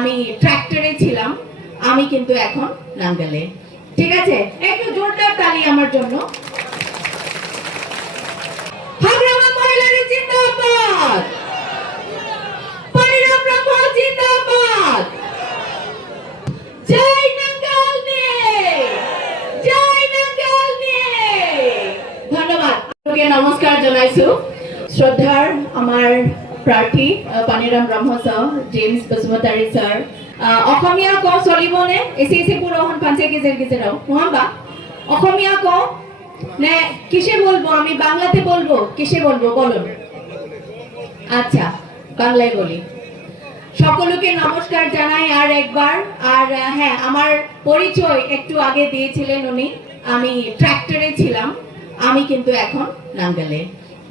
আমি ট্রাক্টরে ছিলাম, আমি কিন্তু এখন নাঙ্গলে। ঠিক আছে, একটু জোরদার তালি আমার জন্য। হাগ্রামা মহিলারা জিন্দাবাদ, পানিরাম ব্রহ্ম জিন্দাবাদ, জয় নাঙ্গল নিয়ে, জয় নাঙ্গল নিয়ে। ধন্যবাদ। নমস্কার জানাইছো শ্রদ্ধার আমার প্ৰাৰ্থী Paniram Brahma sir, James Basumatary sir. Asomiya ক চলিবনে? এসি পুরোহন পাঁচে কিসের কিসেরাও নহবা অসমীয়া ক না কিসে বলবো? আমি বাংলাতে বলবো, কিসে বলবো বলুন? আচ্ছা, বাংলায় বলি। সকলকে নমস্কার জানাই আর একবার। আর হ্যাঁ, আমার পরিচয় একটু আগে দিয়েছিলেন উনি। আমি ট্রাক্টরে ছিলাম, আমি কিন্তু এখন নাঙ্গলে।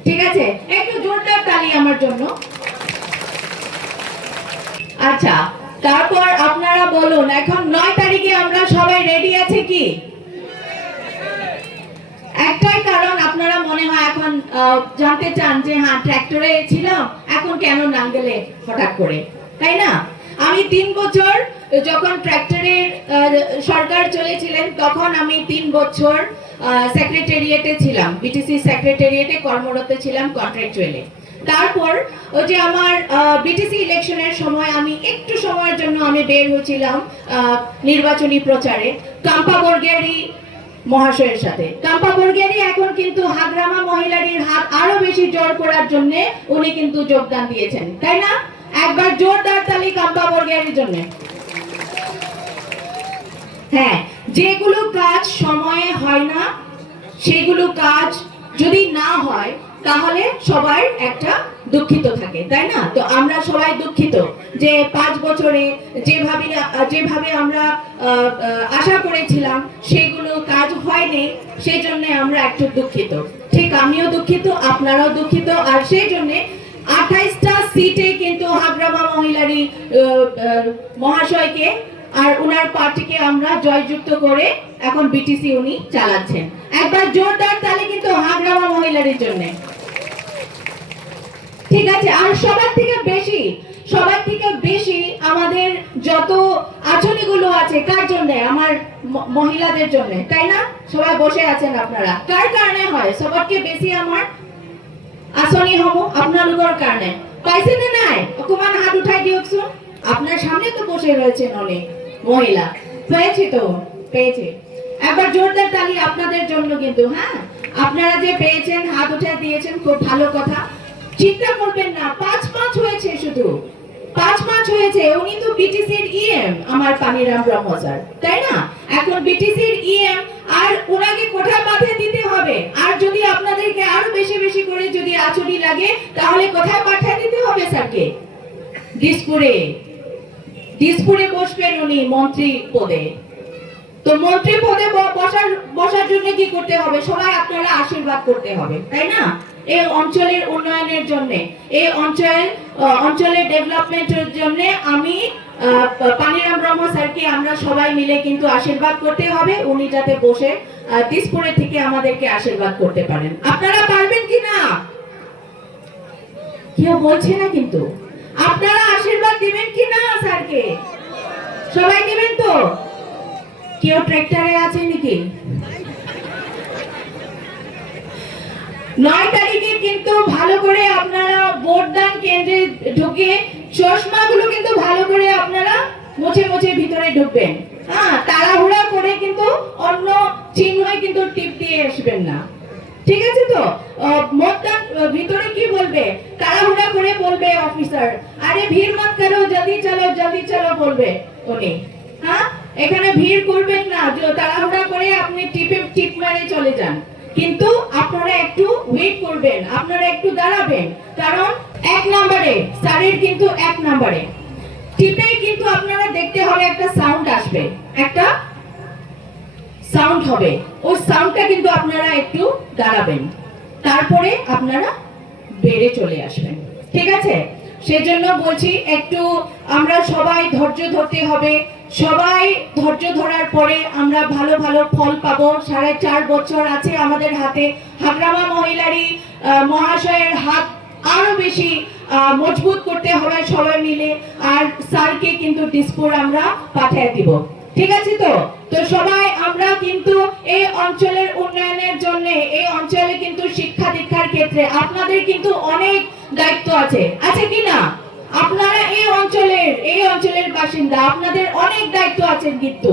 ঠিক আছে, একটু জোরদার তালি আমার জন্য। আচ্ছা, তারপর আপনারা বলুন, এখন 9 তারিখে আমরা সবাই রেডি আছে কি? একটাই কারণ, আপনারা মনে হয় এখন জানতে চান যে হ্যাঁ ট্রাক্টরে ছিলাম, এখন কেন নাঙ্গলে হঠাৎ করে, তাই না? আমি 3 বছর যখন ট্রাক্টরের সরকার চলেছিলেন, তখন আমি 3 বছর সেক্রেটারিয়েটে ছিলাম, বিটিসি সেক্রেটারিয়েটে কর্মরত ছিলাম কন্ট্রাকচুয়ালি। তারপর ওই যে আমার বিটিসি ইলেকশনের সময় আমি একটু সময়ের জন্য আমি বের হয়েছিলাম নির্বাচনী প্রচারে কাম্পা বর্গিয়ারি মহাশয়ের সাথে। কাম্পা বর্গিয়ারি এখন কিন্তু হাগ্রামা মহিলাদের হাত আরো বেশি জোর করার জন্য উনি কিন্তু যোগদান দিয়েছেন, তাই না? একবার জোরদার তালি কাম্পা বর্গিয়ারির জন্য। হ্যাঁ, যেগুলো কাজ সময়ে হয় না, সেগুলো কাজ যদি না হয় তাহলে সবাই একটা দুঃখিত থাকে, তাই না? তো আমরা সবাই দুঃখিত যে 5 বছরে যেভাবে আমরা আশা করেছিলাম সেগুলো কাজ হয়নি, সেই জন্য আমরা একটু দুঃখিত। ঠিক, আমিও দুঃখিত, আপনারাও দুঃখিত। আর সেই জন্য 28টা সিটে কিন্তু হাগ্রামা মহিলারি মহাশয়কে আর উনার পার্টিকে আমরা জয়যুক্ত করে এখন বিটিসি উনি চালাচ্ছেন। একবার জোরদার তালি কিন্তু হাগ্রামা মহিলাদের জন্য। ঠিক আছে, আর সবার থেকে বেশি আমাদের যত আচরণগুলো আছে কার জন্য? আমার মহিলাদের জন্য, তাই না? সবাই বসে আছেন আপনারা, কার কারণে হয়? সবকে বেশি আমার আচরণ হব আপনাদের কারণে। পাইছে না নাই? অকমান হাত উঠাই দিয়কচোন। আপনার সামনে তো বসে রয়েছেন অনেক মহিলা, পেয়েছি তো, পেয়েছি। একবার জোরদার তালি আপনাদের জন্য কিন্তু। হ্যাঁ, আপনারা যে পেয়েছেন, হাত উঠে দিয়েছেন, খুব ভালো কথা। চিন্তা করবেন না, 5 হয়েছে, শুধু 5 হয়েছে। উনি তো বিটিসির ইএম আমার পানিরাম ব্রহ্ম স্যার, তাই না? এখন বিটিসির ইএম, আর ওনাকে কোথায় পাঠিয়ে দিতে হবে? আর যদি আপনাদেরকে আরো বেশি বেশি করে যদি আচুরি লাগে, তাহলে কোথায় পাঠিয়ে দিতে হবে স্যারকে? দিসপুরে বসবেন উনি মন্ত্রী পদে। তো মন্ত্রী পদে বসার জন্য কি করতে হবে? সবাই আপনারা আশীর্বাদ করতে হবে, তাই না? এই অঞ্চলের উন্নয়নের জন্য, এই অঞ্চলের ডেভেলপমেন্টের জন্য আমি পানিরাম ব্রহ্ম স্যারকে আমরা সবাই মিলে কিন্তু আশীর্বাদ করতে হবে, উনি যাতে বসে দিসপুরে থেকে আমাদেরকে আশীর্বাদ করতে পারেন। আপনারা পারবেন কি না? কেউ বলছে না কিন্তু। আপনারা আশীর্বাদ দিবেন কি না স্যারকে? সবাই দিবেন তো? কেউ ট্রাক্টরে আছে নাকি? 9 তারিখে কিন্তু ভালো করে আপনারা ভোটদান কেন্দ্রে ঢুকে চশমাগুলো কিন্তু ভালো করে আপনারা মুছে ভিতরে ঢুকবেন। হ্যাঁ, তাড়াহুড়া করে কিন্তু অন্য চিহ্নই কিন্তু টিপ দিয়ে আসবেন না, ঠিক আছে? তো মতদান ভিতরে কি বলবে? তাড়াহুড়া করে বলবে অফিসার, আরে ভিড় মত করো, জলদি চলো বলবে উনি। হ্যাঁ, এখানে ভিড় করবেন না, তাড়াহুড়া করে আপনি টিপ মারে চলে যান। কিন্তু আপনারা একটু ওয়েট করবেন, আপনারা একটু দাঁড়াবেন, কারণ 1 নম্বরে স্যারের কিন্তু 1 নম্বরে টিপে কিন্তু আপনারা দেখতে হবে একটা সাউন্ড আসবে, একটা সাউন্ড হবে, ওই সাউন্ডটা কিন্তু আপনারা একটু দাঁড়াবেন, তারপরে আপনারা বেড়ে চলে আসবেন, ঠিক আছে? সেজন্য বলছি একটু আমরা সবাই ধৈর্য ধরতে হবে। সবাই ধৈর্য ধরার পরে আমরা ভালো ফল পাবো। 4.5 বছর আছে আমাদের হাতে। হাগ্রামা মহিলারি মহাশয়ের হাত আরো বেশি মজবুত করতে হবে সবাই মিলে, আর স্যারকে কিন্তু দিসপুর আমরা পাঠিয়ে দিব। ঠিক আছে তো? তো সবাই আমরা কিন্তু এই অঞ্চলের উন্নয়নের জন্য, এই অঞ্চলে কিন্তু শিক্ষা দীক্ষার ক্ষেত্রে আপনাদের কিন্তু অনেক দায়িত্ব আছে, আছে কি না? আপনারা এই অঞ্চলের বাসিন্দা, আপনাদের অনেক দায়িত্ব আছে কিন্তু।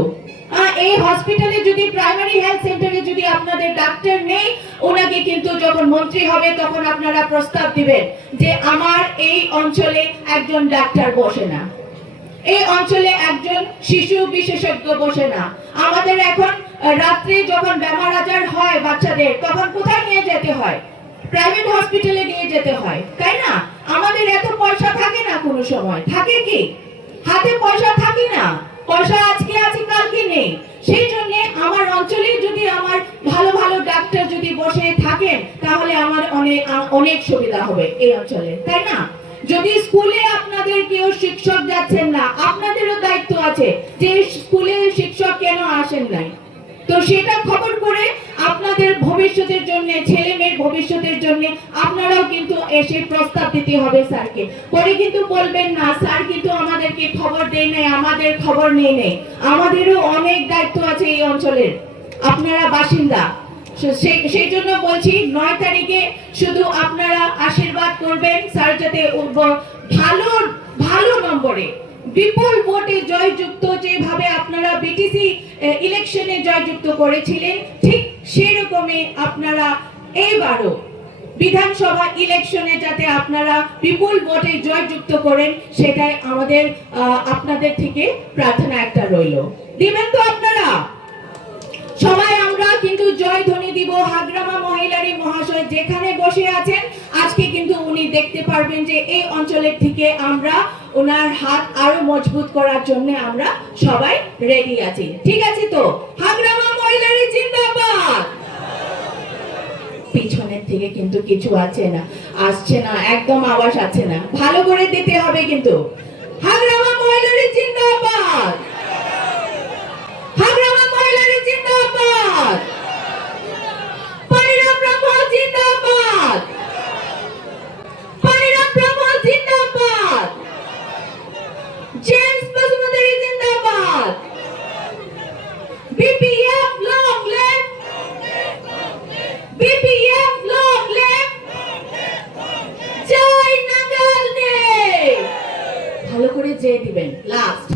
এই হসপিটালে যদি, প্রাইমারি হেলথ সেন্টারে যদি আপনাদের ডাক্তার নেই, ওনাকে কিন্তু যখন মন্ত্রী হবে তখন আপনারা প্রস্তাব দিবেন যে আমার এই অঞ্চলে একজন ডাক্তার বসে না, এই অঞ্চলে একজন শিশু বিশেষজ্ঞ বসে না। আমাদের এখন রাত্রে যখন বেমার আজার হয় বাচ্চাদের, তখন কোথায় নিয়ে যেতে হয়? প্রাইভেট হসপিটালে নিয়ে যেতে হয়, তাই না? আমাদের এত পয়সা থাকে না, কোনো সময় থাকে কি? হাতে পয়সা থাকে না, পয়সা আজকে আছে কালকে নেই। সেই জন্য আমার অঞ্চলে যদি আমার ভালো ভালো ডাক্তার যদি বসে থাকেন, তাহলে আমার অনেক সুবিধা হবে এই অঞ্চলে, তাই না? যদি স্কুলে আপনাদের কেউ শিক্ষক যাচ্ছেন না, আপনাদেরও দায়িত্ব আছে যে স্কুলে শিক্ষক কেন আসেন নাই, তো সেটা খবর করে আপনাদের ভবিষ্যতের জন্য, ছেলে মেয়ের ভবিষ্যতের জন্য আপনারাও কিন্তু এসে প্রস্তাব দিতে হবে স্যারকে। পরে কিন্তু বলবেন না স্যার কিন্তু আমাদেরকে খবর দেয় নাই, আমাদের খবর নেই নেই। আমাদেরও অনেক দায়িত্ব আছে এই অঞ্চলের, আপনারা বাসিন্দা। সেই জন্য বলছি 9 তারিখে শুধু আপনারা আশীর্বাদ করবেন স্যার যাতে ভালো ভালো নম্বরে বিপুল ভোটে জয়যুক্ত, যেভাবে আপনারা বিটিসি ইলেকশনে জয়যুক্ত করেছিলেন, ঠিক সেরকমই আপনারা এইবারও বিধানসভা ইলেকশনে যাতে আপনারা বিপুল ভোটে জয়যুক্ত করেন, সেটাই আমাদের আপনাদের থেকে প্রার্থনা একটা রইল। দিবেন তো আপনারা? সবাই আমরা কিন্তু জয় ধ্বনি দিব। হাগ্রামা মহিলারী মহাশয় যেখানে বসে আছেন, আজকে কিন্তু উনি দেখতে পারবেন যে এই অঞ্চলের থেকে আমরা ওনার হাত আরো মজবুত করার জন্য আমরা সবাই রেডি আছি। ঠিক আছে তো? হাগ্রামা মহিলারী জিন্দাবাদ। পিছনের থেকে কিন্তু কিছু আছে না, আসছে না, একদম আওয়াজ আছে না, ভালো করে দিতে হবে কিন্তু। হাগ্রামা মহিলারী জিন্দাবাদ, হাগ্রামা মহিলারী জিন্দাবাদ, পানিরাম ব্রহ্ম জিন্দাবাদ, পানিরাম ব্রহ্ম জিন্দাবাদ, জেমস বসুমতারি জিন্দাবাদ, BPF long live, BPF long live, জয় নাঙ্গল নে। ভালো করে জয় দিবেন লাস্ট।